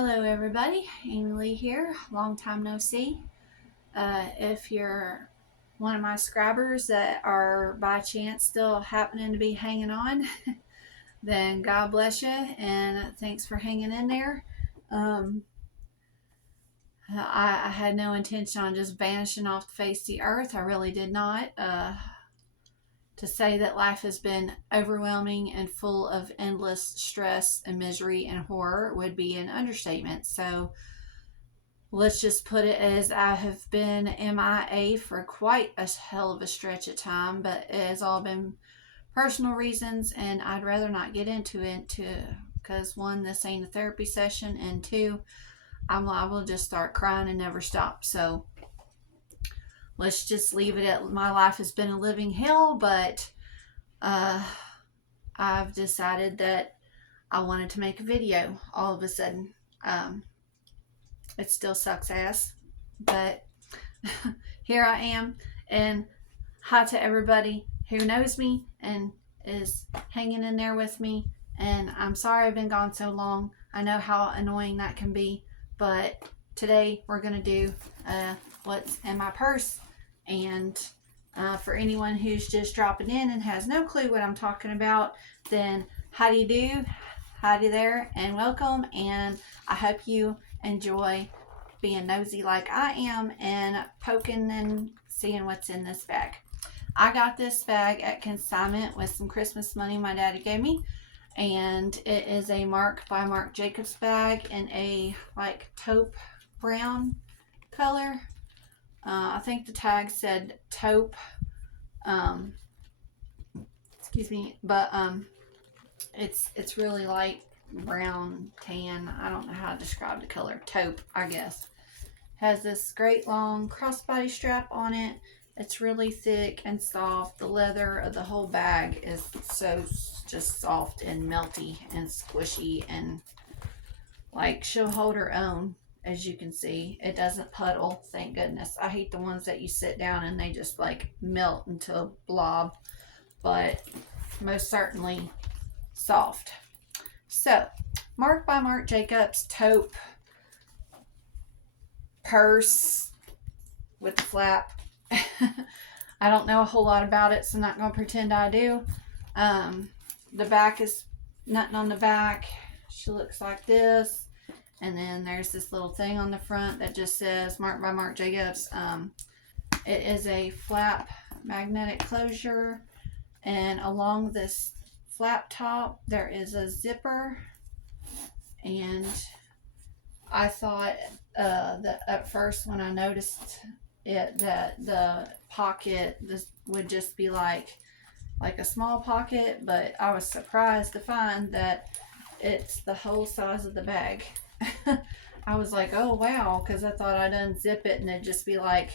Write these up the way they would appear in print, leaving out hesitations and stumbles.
Hello everybody, Amy Lee here, long time no see. If you're one of my subscribers that are by chance still happening to be hanging on, then God bless you and thanks for hanging in there. Um, I had no intention on just vanishing off the face of the earth. I really did not. To say that life has been overwhelming and full of endless stress and misery and horror would be an understatement. So let's just put it as I have been MIA for quite a hell of a stretch of time, but it has all been personal reasons, and I'd rather not get into it because one, this ain't a therapy session, and two, I'm liable to just start crying and never stop. So let's just leave it at my life has been a living hell, but I've decided that I wanted to make a video all of a sudden. It still sucks ass, but here I am. And hi to everybody who knows me and is hanging in there with me. And I'm sorry I've been gone so long. I know how annoying that can be, but today we're going to do what's in my purse. And for anyone who's just dropping in and has no clue what I'm talking about, then how do you do? Howdy there and welcome. And I hope you enjoy being nosy like I am and poking and seeing what's in this bag. I got this bag at consignment with some Christmas money my daddy gave me, and it is a Marc by Marc Jacobs bag in a like taupe brown color. I think the tag said taupe, excuse me, but it's really light brown tan. I don't know how to describe the color. Taupe, I guess. Has this great long crossbody strap on it. It's really thick and soft. The leather of the whole bag is so just soft and melty and squishy, and like she'll hold her own. As you can see, it doesn't puddle, thank goodness. I hate the ones that you sit down and they just like melt into a blob, but most certainly soft. So, Marc by Marc Jacobs taupe purse with the flap. I don't know a whole lot about it, so I'm not going to pretend I do. The back is nothing on the back. She looks like this. And then there's this little thing on the front that just says Marc by Marc Jacobs. It is a flap magnetic closure. And along this flap top, there is a zipper. And I thought that at first when I noticed it that the pocket this would just be like a small pocket, but I was surprised to find that it's the whole size of the bag. I was like, oh wow, because I thought I'd unzip it and it'd just be like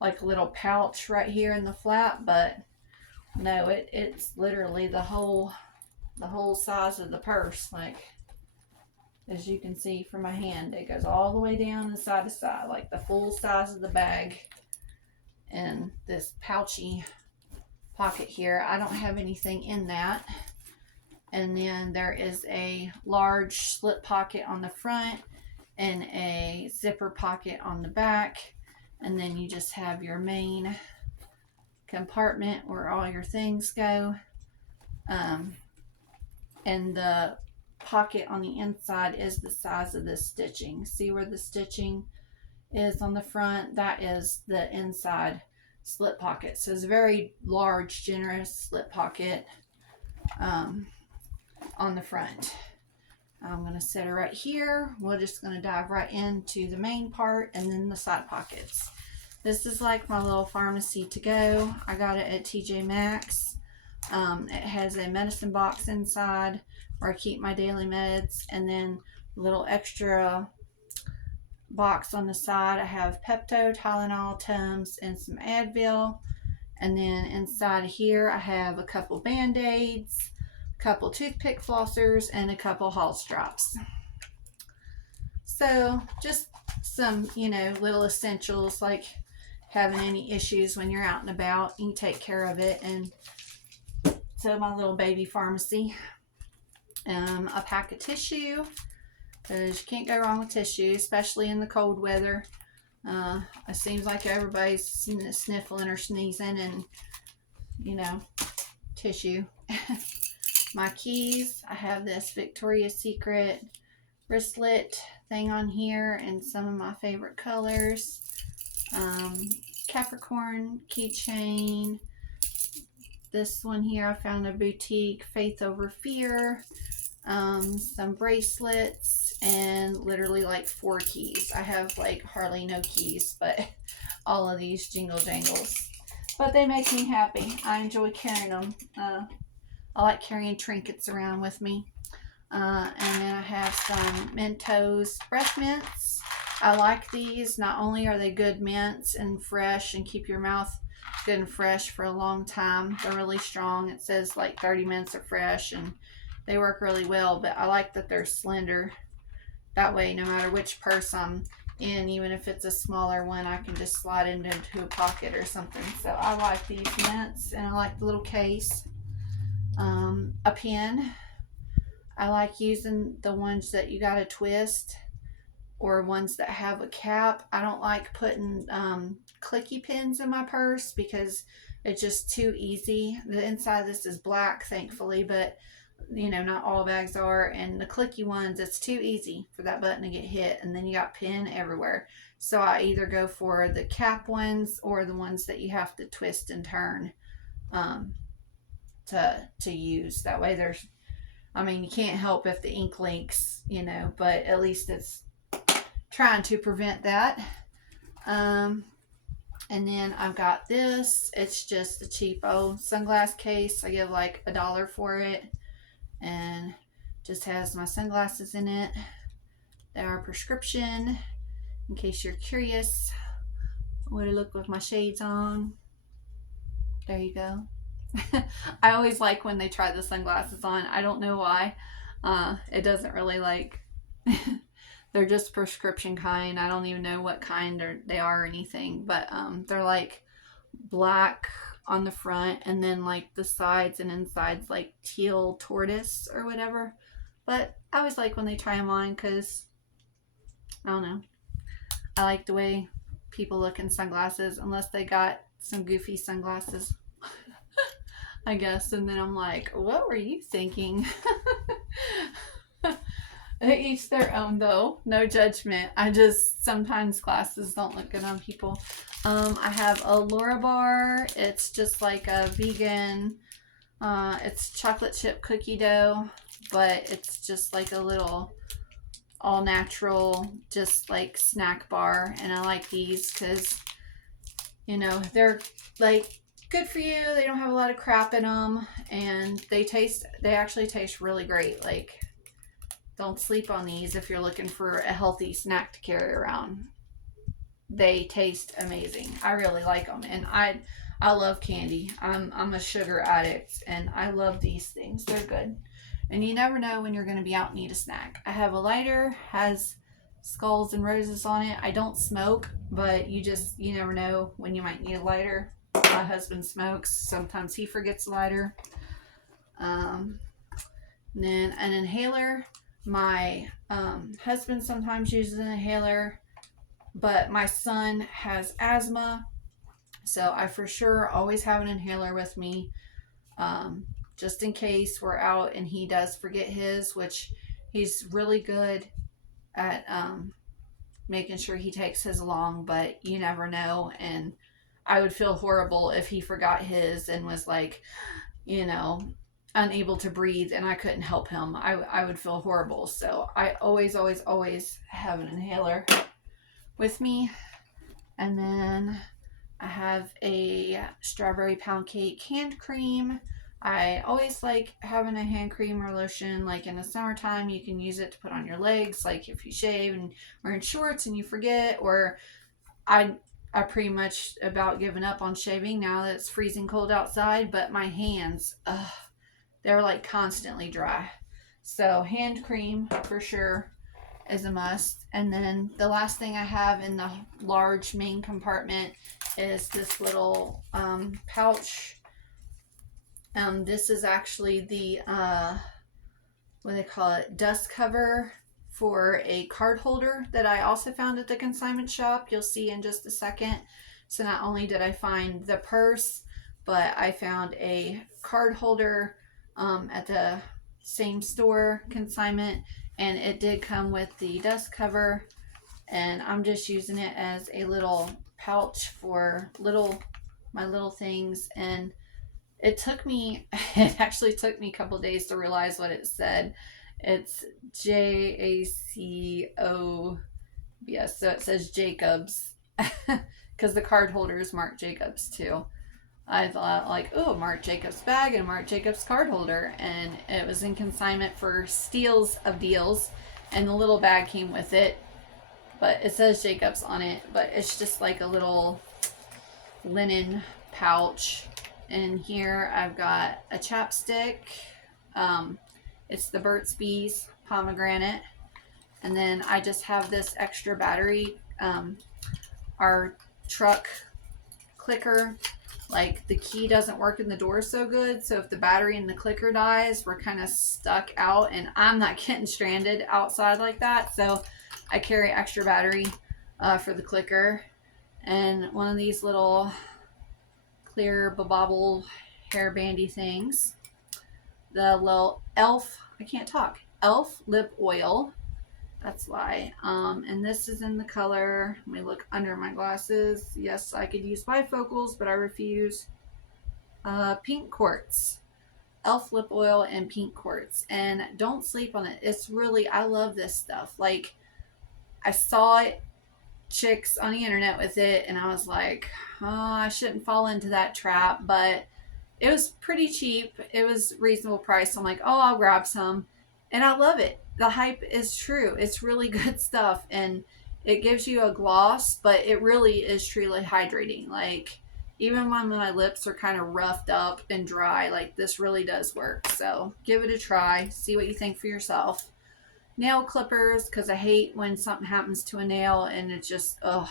a little pouch right here in the flap, but no, it's literally the whole size of the purse. Like, as you can see from my hand, it goes all the way down and side to side, like the full size of the bag. And this pouchy pocket here, I don't have anything in that. And then there is a large slip pocket on the front and a zipper pocket on the back. And then you just have your main compartment where all your things go. And the pocket on the inside is the size of this stitching. See where the stitching is on the front? That is the inside slip pocket. So it's a very large, generous slip pocket on the front. I'm going to set her right here. We're just going to dive right into the main part and then the side pockets. This is like my little pharmacy to go. I got it at TJ Maxx. It has a medicine box inside where I keep my daily meds, and then a little extra box on the side. I have Pepto, Tylenol, Tums, and some Advil. And then inside here I have a couple Band-Aids, a couple toothpick flossers, and a couple Halls drops. So just some, little essentials, like having any issues when you're out and about, you can take care of it. And so my little baby pharmacy. A pack of tissue, because you can't go wrong with tissue, especially in the cold weather. It seems like everybody's sniffling or sneezing, and you know, tissue. My keys, I have this Victoria's Secret wristlet thing on here and some of my favorite colors. Capricorn keychain. This one here I found a boutique, Faith Over Fear. Some bracelets, and literally like 4 keys. I have like hardly no keys, but all of these jingle jangles. But they make me happy. I enjoy carrying them. I like carrying trinkets around with me. And then I have some Mentos breath mints. I like these. Not only are they good mints and fresh and keep your mouth good and fresh for a long time, they're really strong. It says like 30 minutes are fresh, and they work really well, but I like that they're slender. That way, no matter which purse I'm in, even if it's a smaller one, I can just slide it into a pocket or something. So I like these mints, and I like the little case. A pen. I like using the ones that you gotta twist, or ones that have a cap. I don't like putting clicky pins in my purse because it's just too easy. The inside of this is black, thankfully, but you know, not all bags are. And the clicky ones, it's too easy for that button to get hit, and then you got pin everywhere. So I either go for the cap ones or the ones that you have to twist and turn to use. That way there's, I mean, you can't help if the ink leaks, you know, but at least it's trying to prevent that. And then I've got this. It's just a cheap old sunglass case. I give like $1 for it, and just has my sunglasses in it. They are prescription, in case you're curious what I look with my shades on. There you go. I always like when they try the sunglasses on. I don't know why. It doesn't really like they're just prescription kind. I don't even know what kind they are or anything, but they're like black on the front, and then like the sides and insides like teal tortoise or whatever. But I always like when they try them on because I don't know, I like the way people look in sunglasses, unless they got some goofy sunglasses, I guess. And then I'm like, what were you thinking? Each their own, though. No judgment. I just, sometimes glasses don't look good on people. I have a Larabar. It's just like a vegan, it's chocolate chip cookie dough, but it's just like a little all natural, just like snack bar. And I like these because, you know, they're like good for you. They don't have a lot of crap in them, and they actually taste really great. Like, don't sleep on these if you're looking for a healthy snack to carry around. They taste amazing. I really like them, and I love candy. I'm a sugar addict, and I love these things. They're good, and you never know when you're going to be out and need a snack. I have a lighter, has skulls and roses on it. I don't smoke, but you never know when you might need a lighter. My husband smokes. Sometimes he forgets a lighter. And then an inhaler. My husband sometimes uses an inhaler, but my son has asthma, so I for sure always have an inhaler with me, just in case we're out and he does forget his, which he's really good at making sure he takes his along, but you never know. And I would feel horrible if he forgot his and was like, you know, unable to breathe, and I couldn't help him. I would feel horrible. So I always have an inhaler with me. And then I have a strawberry pound cake hand cream. I always like having a hand cream or lotion. Like in the summertime, you can use it to put on your legs, like if you shave and wearing shorts and you forget. Or I pretty much about given up on shaving now that it's freezing cold outside, but my hands, they're like constantly dry. So hand cream for sure is a must. And then the last thing I have in the large main compartment is this little pouch. This is actually the what do they call it, dust cover for a card holder that I also found at the consignment shop. You'll see in just a second. So not only did I find the purse, but I found a card holder at the same store, consignment, and it did come with the dust cover, and I'm just using it as a little pouch for my little things. And it actually took me a couple days to realize what it said. It's JACO. Yes, so it says Jacobs because the card holder is Marc Jacobs too. I thought like, oh, Marc Jacobs bag and Marc Jacobs card holder, and it was in consignment for steals of deals, and the little bag came with it, but it says Jacobs on it, but it's just like a little linen pouch. And here I've got a chapstick. It's the Burt's Bees pomegranate, and then I just have this extra battery. Our truck clicker, like the key doesn't work in the door so good, so if the battery in the clicker dies, we're kind of stuck out, and I'm not getting stranded outside like that, so I carry extra battery for the clicker. And one of these little clear bobble hair bandy things, the little elf lip oil. That's why. And this is in the color, let me look under my glasses. Yes, I could use bifocals, but I refuse. Pink quartz. Elf lip oil and pink quartz. And don't sleep on it. It's really, I love this stuff. Like, I saw it, chicks on the internet with it, and I was like, oh, I shouldn't fall into that trap, but it was pretty cheap. It was reasonable price. So I'm like, oh, I'll grab some. And I love it. The hype is true. It's really good stuff, and it gives you a gloss, but it really is truly hydrating. Like, even when my lips are kind of roughed up and dry, like, this really does work. So give it a try. See what you think for yourself. Nail clippers, because I hate when something happens to a nail and it's just, ugh.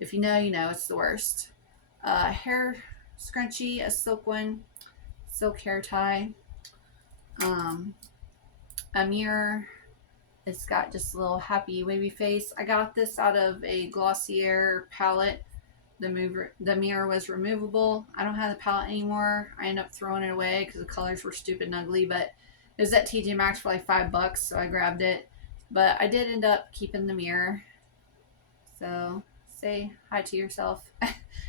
If you know, you know, it's the worst. Hair scrunchie, a silk one. Silk hair tie. A mirror. It's got just a little happy wavy face. I got this out of a Glossier palette. The mirror was removable. I don't have the palette anymore. I ended up throwing it away because the colors were stupid and ugly, but it was at TJ Maxx for like $5, so I grabbed it. But I did end up keeping the mirror. So say hi to yourself.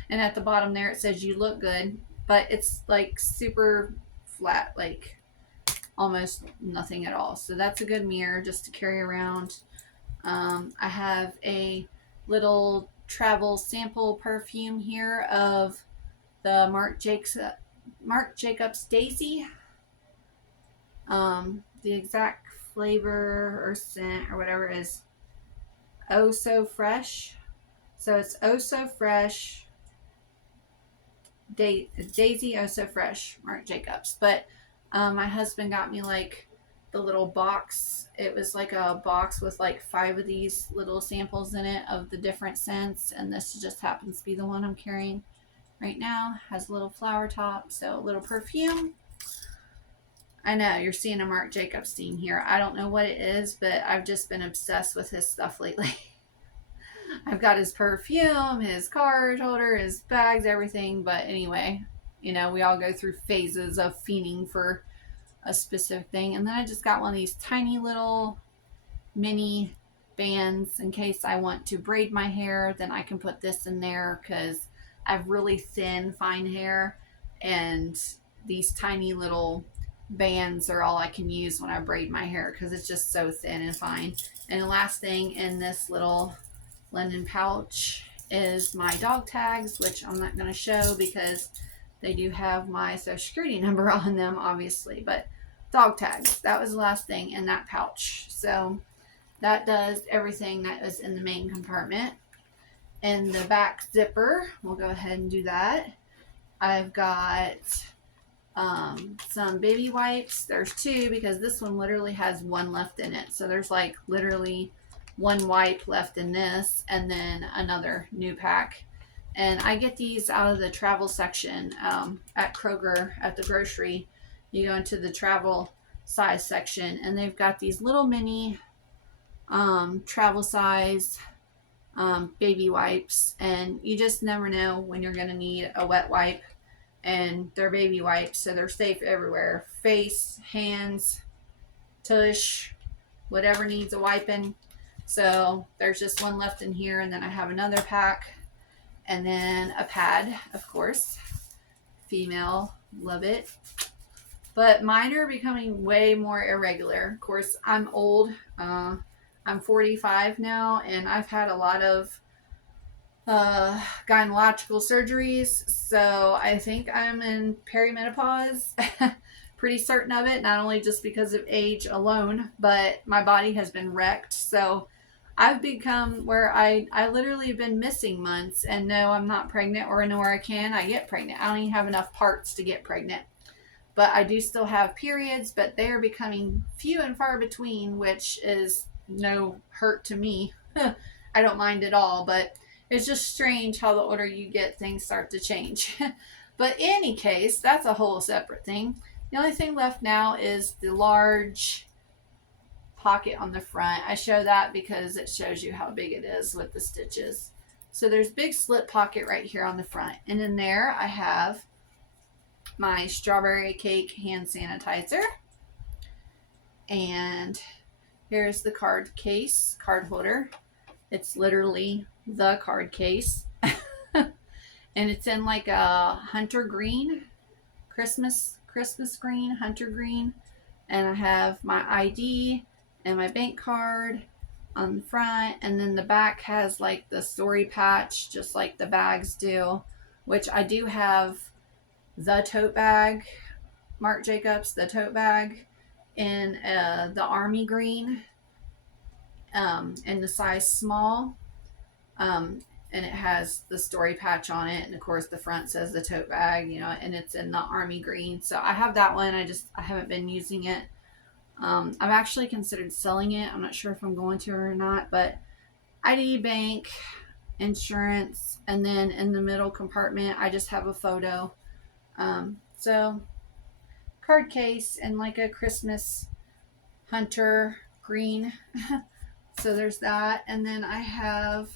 And at the bottom there it says you look good, but it's like super flat, like almost nothing at all. So that's a good mirror just to carry around. I have a little travel sample perfume here of the Marc Jacobs Daisy. The exact flavor or scent or whatever is Oh So Fresh. So it's Oh So Fresh Daisy Oh So Fresh Marc Jacobs. But my husband got me like the little box. It was like a box with like 5 of these little samples in it of the different scents, and this just happens to be the one I'm carrying right now. Has a little flower top, so a little perfume. I know you're seeing a Marc Jacobs theme here. I don't know what it is, but I've just been obsessed with his stuff lately. I've got his perfume, his card holder, his bags, everything. But anyway, you know, we all go through phases of fiending for a specific thing. And then I just got one of these tiny little mini bands in case I want to braid my hair. Then I can put this in there because I have really thin, fine hair, and these tiny little bands are all I can use when I braid my hair because it's just so thin and fine. And the last thing in this little linen pouch is my dog tags, which I'm not going to show because they do have my social security number on them, obviously. But dog tags, that was the last thing in that pouch. So that does everything that was in the main compartment. In the back zipper, we'll go ahead and do that. I've got some baby wipes. There's 2 because this one literally has 1 left in it. So there's like literally 1 wipe left in this, and then another new pack. And I get these out of the travel section at Kroger at the grocery. You go into the travel size section, and they've got these little mini travel size, baby wipes, and you just never know when you're going to need a wet wipe. And they're baby wipes, so they're safe everywhere. Face, hands, tush, whatever needs a wiping. So there's just one left in here, and then I have another pack, and then a pad, of course. Female, love it. But mine are becoming way more irregular. Of course, I'm old. I'm 45 now, and I've had a lot of gynecological surgeries, so I think I'm in perimenopause. Pretty certain of it, not only just because of age alone, but my body has been wrecked. So I've become where I literally have been missing months and no, I'm not pregnant, or nor I get pregnant. I don't even have enough parts to get pregnant. But I do still have periods, but they are becoming few and far between, which is no hurt to me. I don't mind at all, but it's just strange how the older you get, things start to change. But in any case, that's a whole separate thing. The only thing left now is the large pocket on the front. I show that because it shows you how big it is with the stitches. So there's big slip pocket right here on the front. And in there I have my strawberry cake hand sanitizer. And here's the card holder. It's literally the card case. And it's in like a hunter green, Christmas green, hunter green. And I have my ID and my bank card on the front. And then the back has like the story patch, just like the bags do, which I do have the tote bag, Marc Jacobs, the tote bag in the army green, in the size small. And it has the story patch on it, and of course the front says the tote bag, and it's in the army green. So I have that one. I haven't been using it. I've actually considered selling it. I'm not sure if I'm going to or not, but ID, bank, insurance, and then in the middle compartment I just have a photo. So card case and like a Christmas hunter green. So there's that. And then I have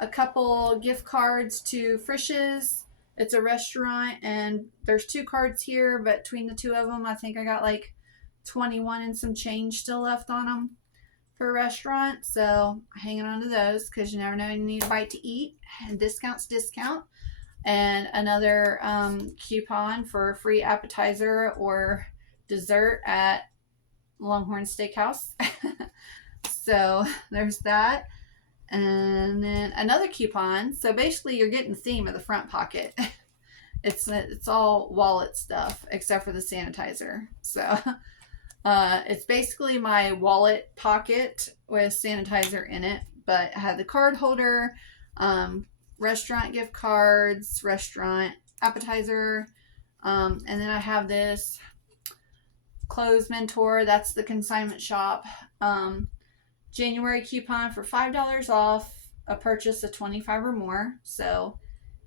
a couple gift cards to Frisch's. It's a restaurant, and there's 2 cards here, but between the 2 of them, I think I got like 21 and some change still left on them for a restaurant. So hanging on to those because you never know, you need a bite to eat, and discount. And another coupon for a free appetizer or dessert at Longhorn Steakhouse. So there's that. And then another coupon. So basically you're getting the theme of the front pocket. It's all wallet stuff except for the sanitizer. So it's basically my wallet pocket with sanitizer in it, but I had the card holder, restaurant gift cards, restaurant appetizer, and then I have this Clothes Mentor. That's the consignment shop. January coupon for $5 off a purchase of 25 or more. So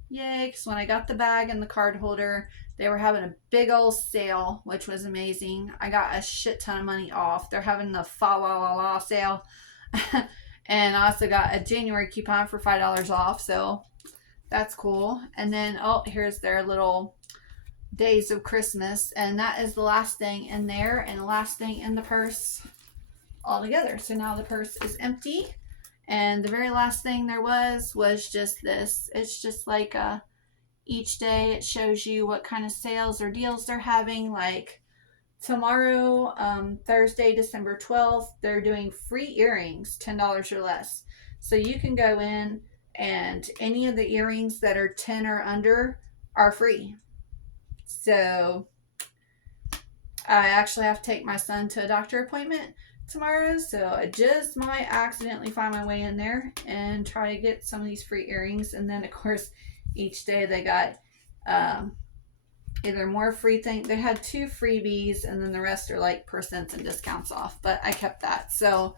yay, because when I got the bag and the card holder, they were having a big old sale, which was amazing. I got a shit ton of money off. They're having the fa la la la sale. And I also got a January coupon for $5 off. So that's cool. And then, here's their little days of Christmas. And that is the last thing in there and the last thing in the purse all together. So now the purse is empty, and the very last thing there was just this. It's just like each day it shows you what kind of sales or deals they're having. Like tomorrow, Thursday, December 12th, they're doing free earrings, $10 or less. So you can go in, and any of the earrings that are 10 or under are free. So I actually have to take my son to a doctor appointment tomorrow, so I just might accidentally find my way in there and try to get some of these free earrings. And then of course each day they got either more free things. They had 2 freebies, and then the rest are like percents and discounts off, but I kept that. So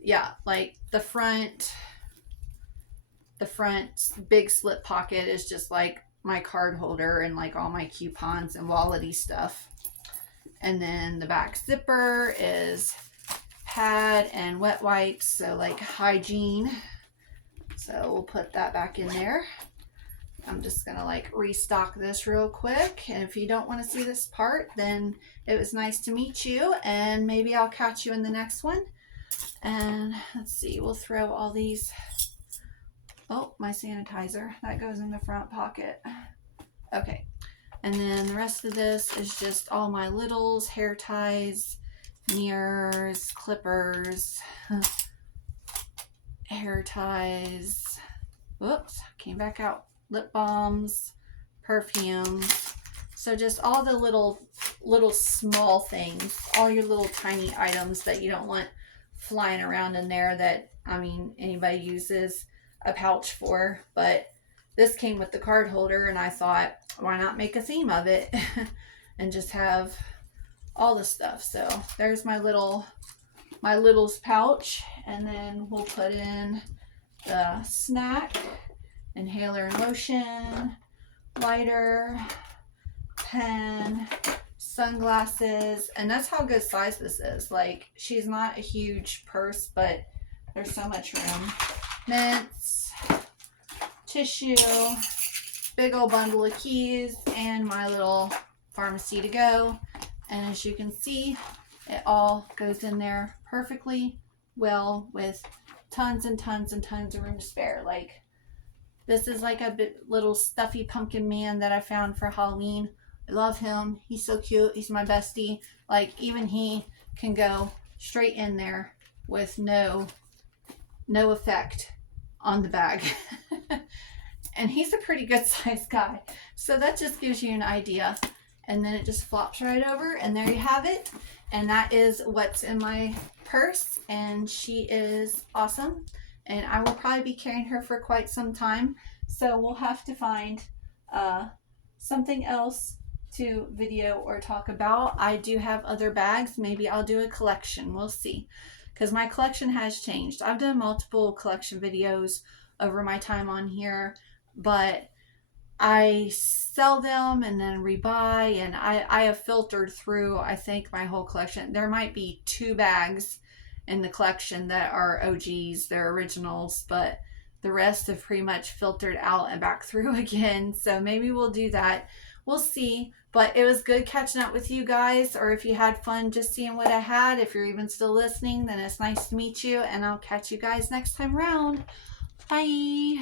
yeah, like the front big slip pocket is just like my card holder and like all my coupons and wallety stuff. And then the back zipper is pad and wet wipes, so like hygiene. So we'll put that back in there. I'm just gonna like restock this real quick, and if you don't want to see this part, then it was nice to meet you, and maybe I'll catch you in the next one. And let's see, we'll throw all these. Oh, my sanitizer, that goes in the front pocket. Okay, and then the rest of this is just all my littles, hair ties, mirrors, clippers, hair ties. Whoops, came back out. Lip balms, perfumes. So just all the little small things, all your little tiny items that you don't want flying around in there that, I mean, anybody uses a pouch for. But this came with the card holder, and I thought, why not make a theme of it and just have all the stuff. So there's my little's pouch, and then we'll put in the snack, inhaler and lotion, lighter, pen, sunglasses, and that's how good size this is. Like, she's not a huge purse, but there's so much room. Mints, tissue, big old bundle of keys, and my little pharmacy to go. And as you can see, it all goes in there perfectly well with tons and tons and tons of room to spare. Like, this is like a little stuffy pumpkin man that I found for Halloween. I love him. He's so cute. He's my bestie. Like, even he can go straight in there with no effect on the bag. And he's a pretty good sized guy. So that just gives you an idea. And then it just flops right over, and there you have it. And that is what's in my purse, and she is awesome. And I will probably be carrying her for quite some time. So we'll have to find something else to video or talk about. I do have other bags. Maybe I'll do a collection. We'll see. Because my collection has changed. I've done multiple collection videos over my time on here, but I sell them and then rebuy, and I have filtered through, I think, my whole collection. There might be 2 bags in the collection that are OGs, they're originals, but the rest have pretty much filtered out and back through again. So maybe we'll do that. We'll see. But it was good catching up with you guys, or if you had fun just seeing what I had, if you're even still listening, then it's nice to meet you, and I'll catch you guys next time around. Bye.